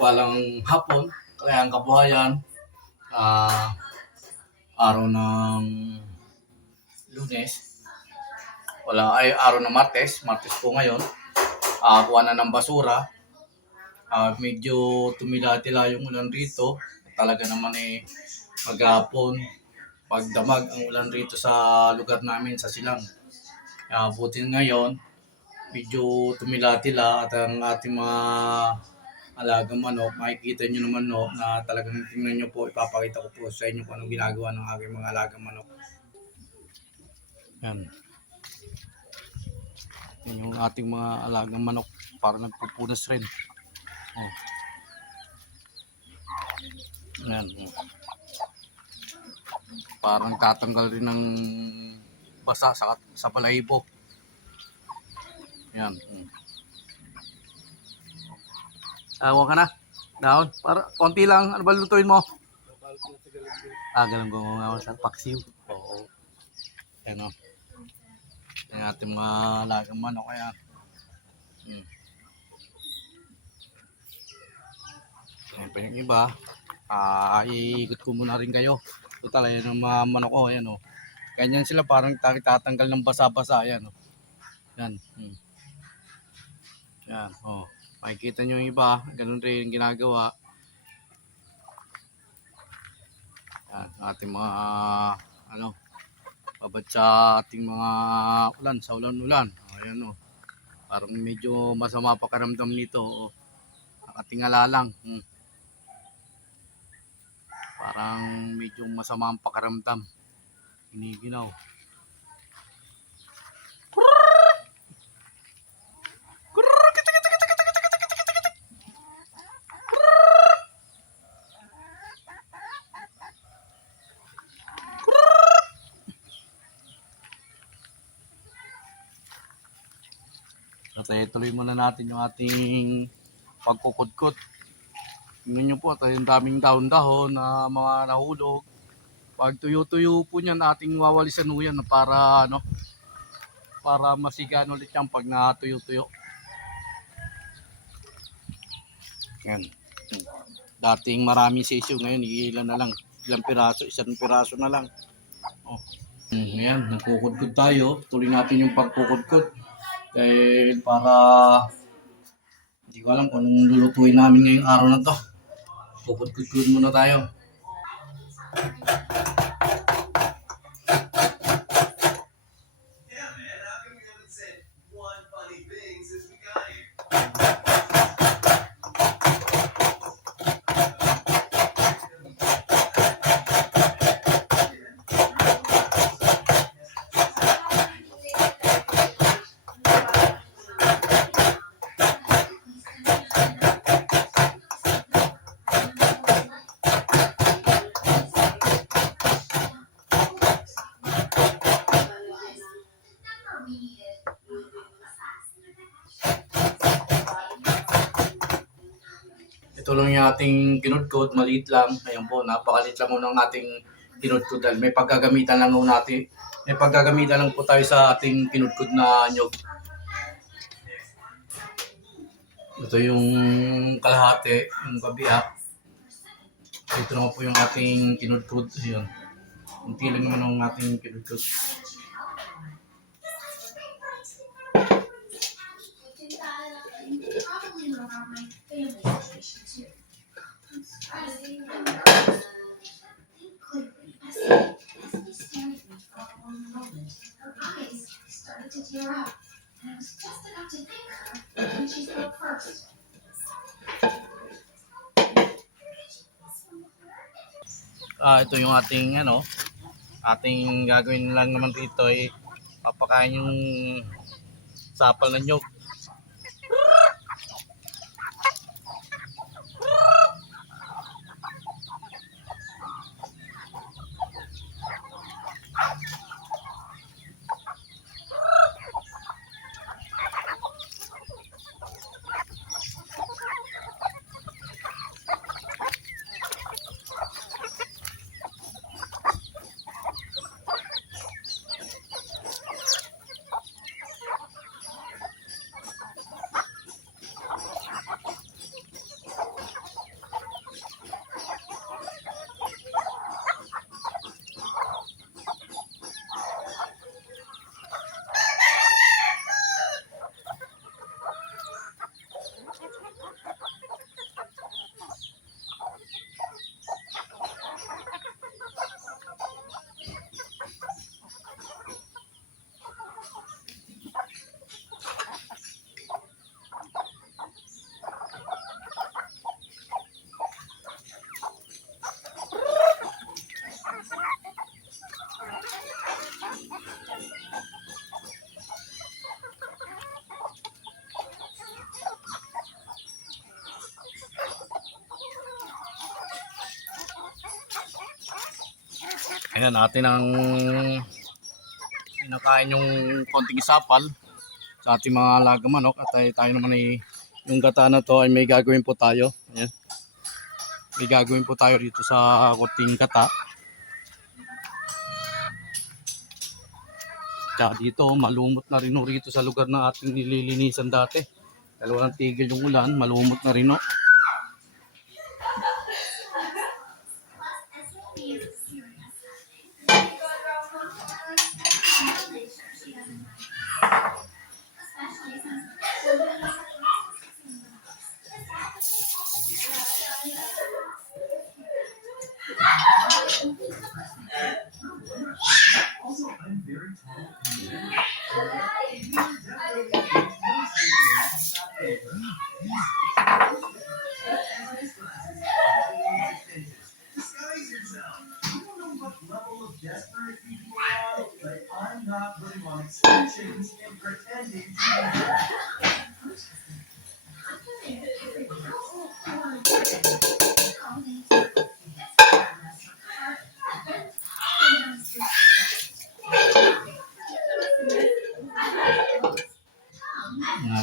Mapagpalang hapon, kayang kabuhayan, araw ng Lunes, araw ng Martes po ngayon, kuha na ng basura, medyo tumila-tila yung ulan rito, talaga naman maghapon, pagdamag ang ulan rito sa lugar namin sa Silang. Buti ngayon, medyo tumila-tila at ang ating mga alagang manok, makikita nyo naman na talagang tingnan nyo po, ipapakita ko po sa inyo kung anong ginagawa ng aking mga alagang manok. Yan. Yan yung ating mga alagang manok, para nagpupunas rin. Oh. Yan. Parang tatanggal rin ng basa sa balahibo. Yan. Huwag ka na. Down. Para konti lang. Ano ba lutuin mo? Ganun ko nga sa paksiw. Oo. Yan o. Yan ating mga alagang manok. Kaya. Yan pa yung iba. Iikot ko muna rin kayo. Total, yan ang mga manok ko. Ayan o. Ganyan sila, parang tatanggal ng basa-basa. Ayan o. Yan. Yan o. Makikita nyo yung iba, ganun rin yung ginagawa. Yan, ating mga babad sa ating mga ulan, sa ulan-ulan. Ayan o. Parang medyo masama pakaramdam nito. Nakatingala lang. Parang medyo masama ang pakaramdam. Hiniginaw. At tuloy muna natin yung ating pagkukudkod. Tingnan nyo po, yung daming dahon-dahon na mga nahulog. Pag tuyo-tuyo po niyan, ating wawalisan yan para para masigaan ulit yan pag natuyo-tuyo. Yan. Dating maraming sisyo, ngayon ilan na lang. Ilang piraso, isang piraso na lang. Ayan, nagkukudkod tayo. Tuloy natin yung pagkukudkod. Dahil para hindi ko alam kung anong lulutuin namin ngayong araw na to. Kukudkod muna tayo. Ito lang yung ating kinudkod, maliit lang. Ayan po, napakalit lang ng ating kinudkod dahil may paggagamitan lang natin. May paggagamitan lang po tayo sa ating kinudkod na nyog. Ito yung kalahati, yung kabiyak. Ito naman po yung ating kinudkod. Ayan. Kunti lang naman ang ating kinudkod. Ito yung ating ating gagawin lang naman dito ay papakain yung sapal ng nyog. Ayan, atin ang pinakain yung konting sapal sa ating mga alaga manok at tayo naman ay yung gata na to ay may gagawin po tayo. Ayan. May gagawin po tayo dito sa konting gata. Tsaka dito malumot na rin rito sa lugar na ating nililinisan dati. Dahil walang tigil yung ulan, malumot na rin o.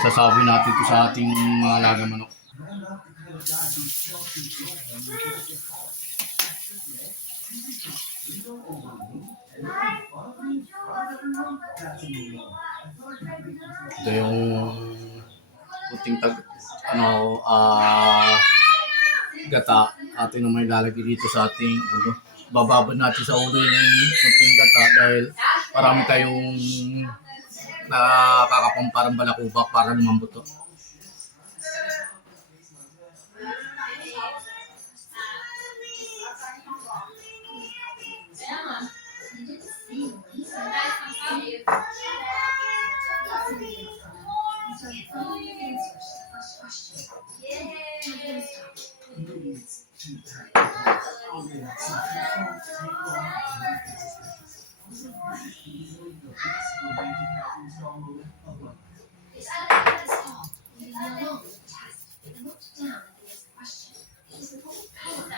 Sasabi natin ito sa ating mga alaga manok. Ito yung puting gata atin naman ilalagay dito sa ating ulo. Bababad natin sa ulo yung puting gata dahil parang tayong nakakapamparang balakubak para lumambot to.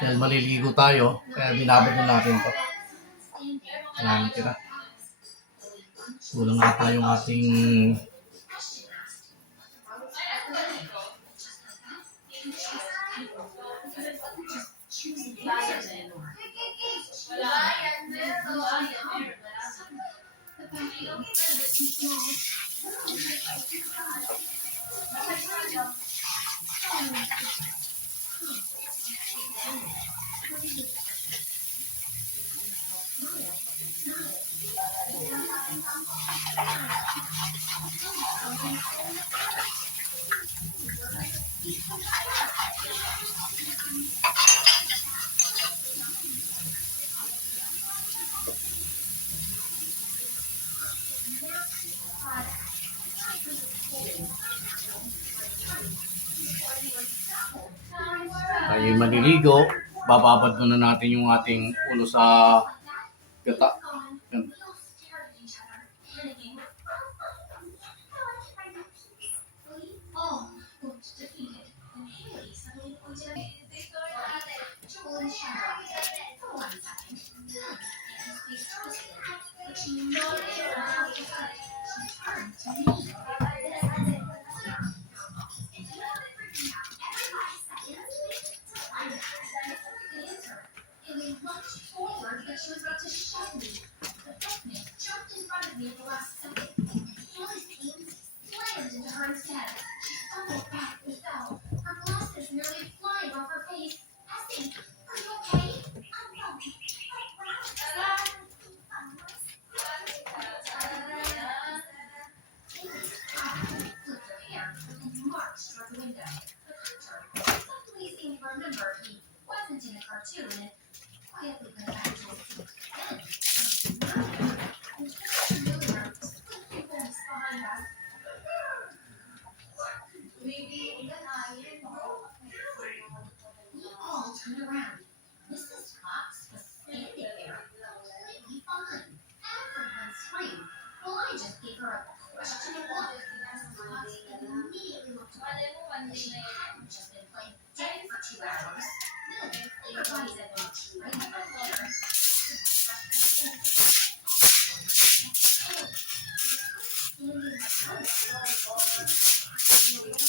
Dahil maliligo tayo, kaya binabad na natin ito. Ayan, tira. Kulang ata yung ating tayo maliligo, bababad muna natin yung ating ulo sa gata. Yan. Ay,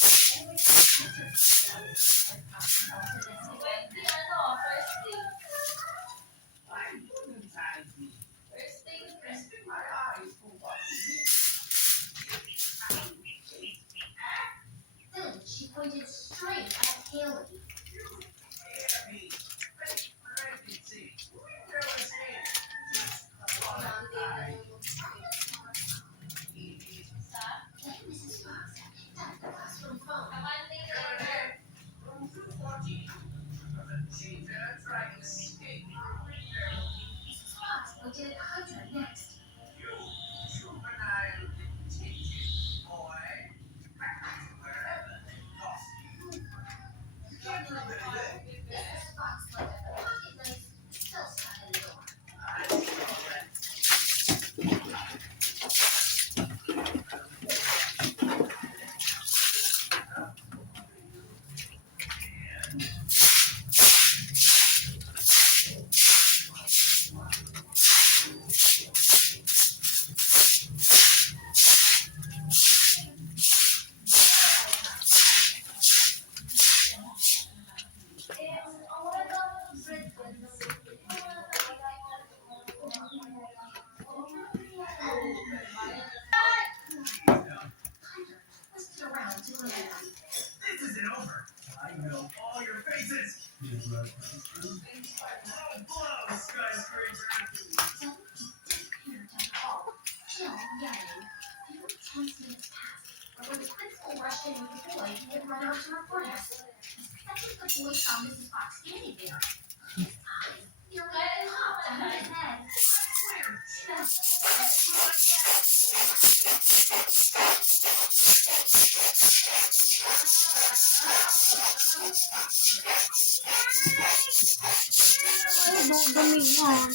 dumi yan.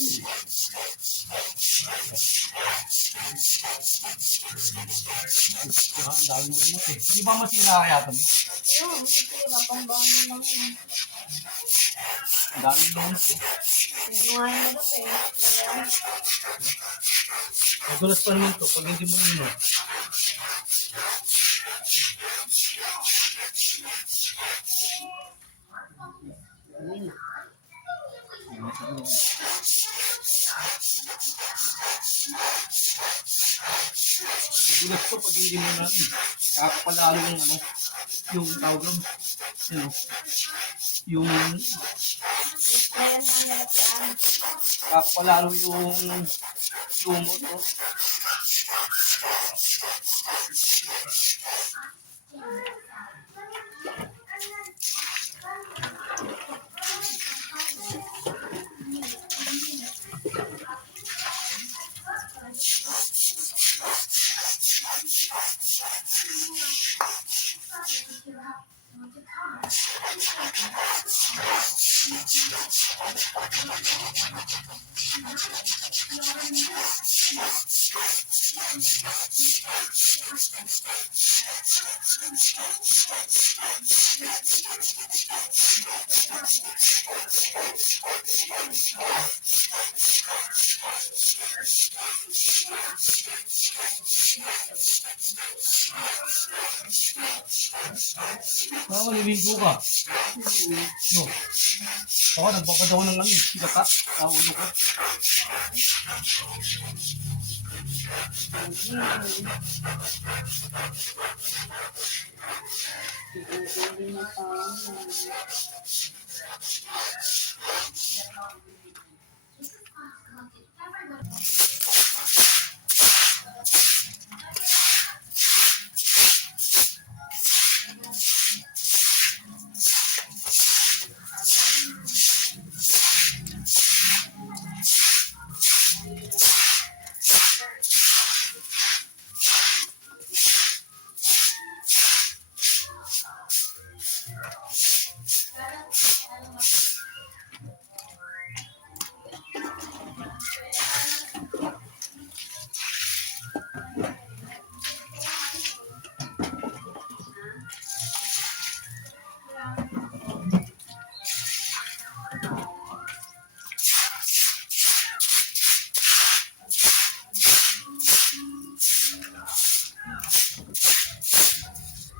Ang daming remote eh. Di ba masira kaya ito? Ayun, masisira pang bahay lang yun. Ang daming remote eh. Inuwain mo dapat eh. Kaya, Magulas pa naman ito pag hindi mo inom. Magulas to pag hindi mo namin. Kakapalalo yung ano, yung tawag lang, you know, yung kaya na nalap yan. kakapalalo yung lumot to. Baka naligo ka. No. Ako, nagpapadaw ng ano, sigata sa ulo ko. Hindi na tao.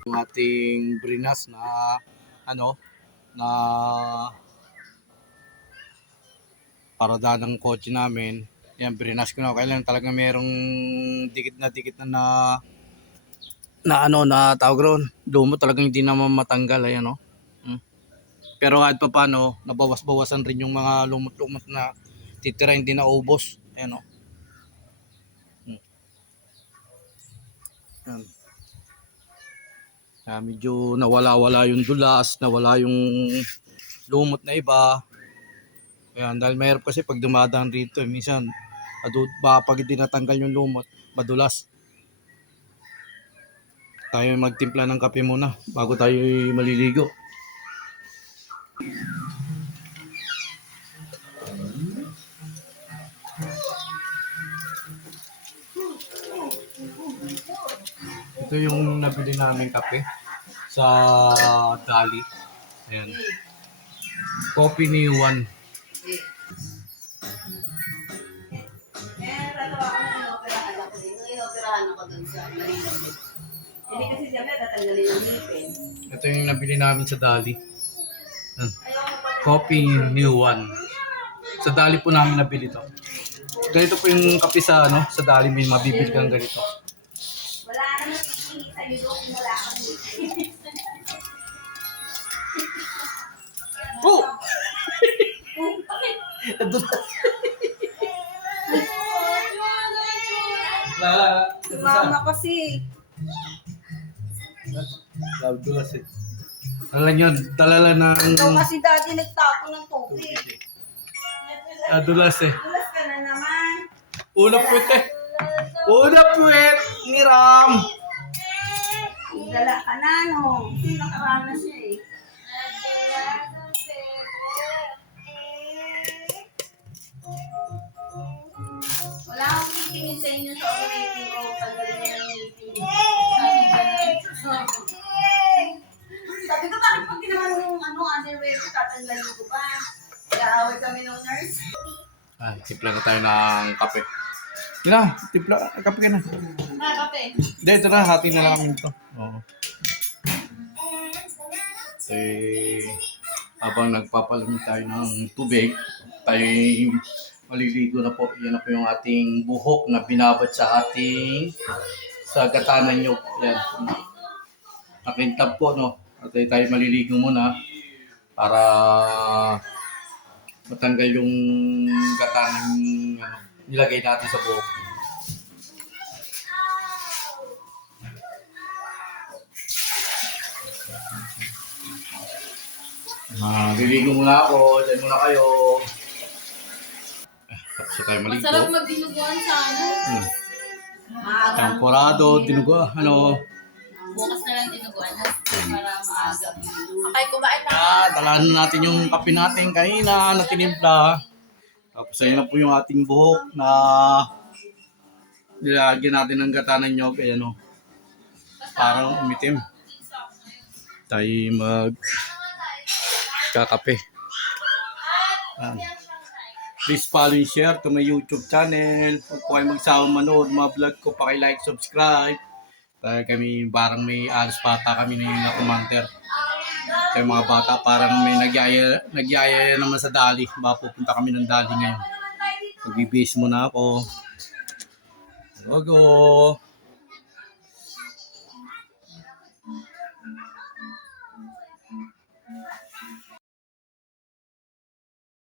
Yung ating brinas na ano na parada ng kotse namin. Yan, brinas ko na. Kailan talaga merong dikit na ano na tawag ron. Lumot talagang hindi naman matanggal. Ayan, no? Pero kahit pa paano, nabawas-bawasan rin yung mga lumot-lumot na titira hindi na ubos. Ayan, no? Yan. Medyo nawala-wala yung dulas, nawala yung lumot na iba. Ayan, dahil mahirap kasi pag dumadaan rito, minsan pag hindi natanggal yung lumot, madulas. Tayo magtimpla ng kape muna bago tayo maliligo. Ito yung nabili namin kape sa Dali. Ayan. Coffee ni Juan. Inoperahan ako dun sa Manila. Hindi kasi siyempre tatanggalin ang ngipin. Ito yung nabili namin sa Dali. Coffee ni Juan. Sa Dali po namin nabili to. Ganito po yung kape sa sa Dali, may mabibili kang ganito. Wala naman ikingi sa'yo doon kung wala kang ngipin. Oh! Mama kasi. Dulas eh. Alam nyo, talala ng... Ikaw kasi dati nagtapon ng tubig. Dulas eh. Tulas ka na naman. Una puwet eh. Una puwet ni Ram. Dala ka na, no? Kasi nakaranas siya eh. Wala akong titingin sa inyo sa operating room. Tanggalin niya ng ngipin. Sabi ko, bakit pag ginawa yung underwear ko, tatanggalin ko pa? Kaya-away kami ng nurse. Timpla na tayo ng kape. Yun na, timpla. Kape ka na. Kape. Hindi, ito na. Hati na lang kami ito. Oo. Habang nagpapalamig tayo ng tubig, tayo maliligo na po. Yan na po yung ating buhok na binabad sa ating gatanan nyo. Yan. Nakintab po, no? At tayo maliligo muna para matanggal yung gatanan nilagay natin sa buhok. Liligo muna ako, dyan muna kayo. Tapos na tayo maligo. Masarap magdinuguan sa ano. Temporado, dinuguan, Bukas na lang dinuguan para maaga. Okay, kumain na. Dalaan na natin yung kape natin kanina na tinimpla. Tapos ayun na po yung ating buhok na nilagyan natin ng gatanan nyo. Kaya parang umitim. Tayo kakape. Please follow and share to my YouTube channel. Kung po kayo magsawang manood mga vlog ko, paki-like, subscribe. Dahil kami parang may alas bata kami na yung nakumanter. Kaya mga bata parang may nagyaya naman sa Dali. Baka pupunta kami ng Dali ngayon. Magbibihis muna ako. Go!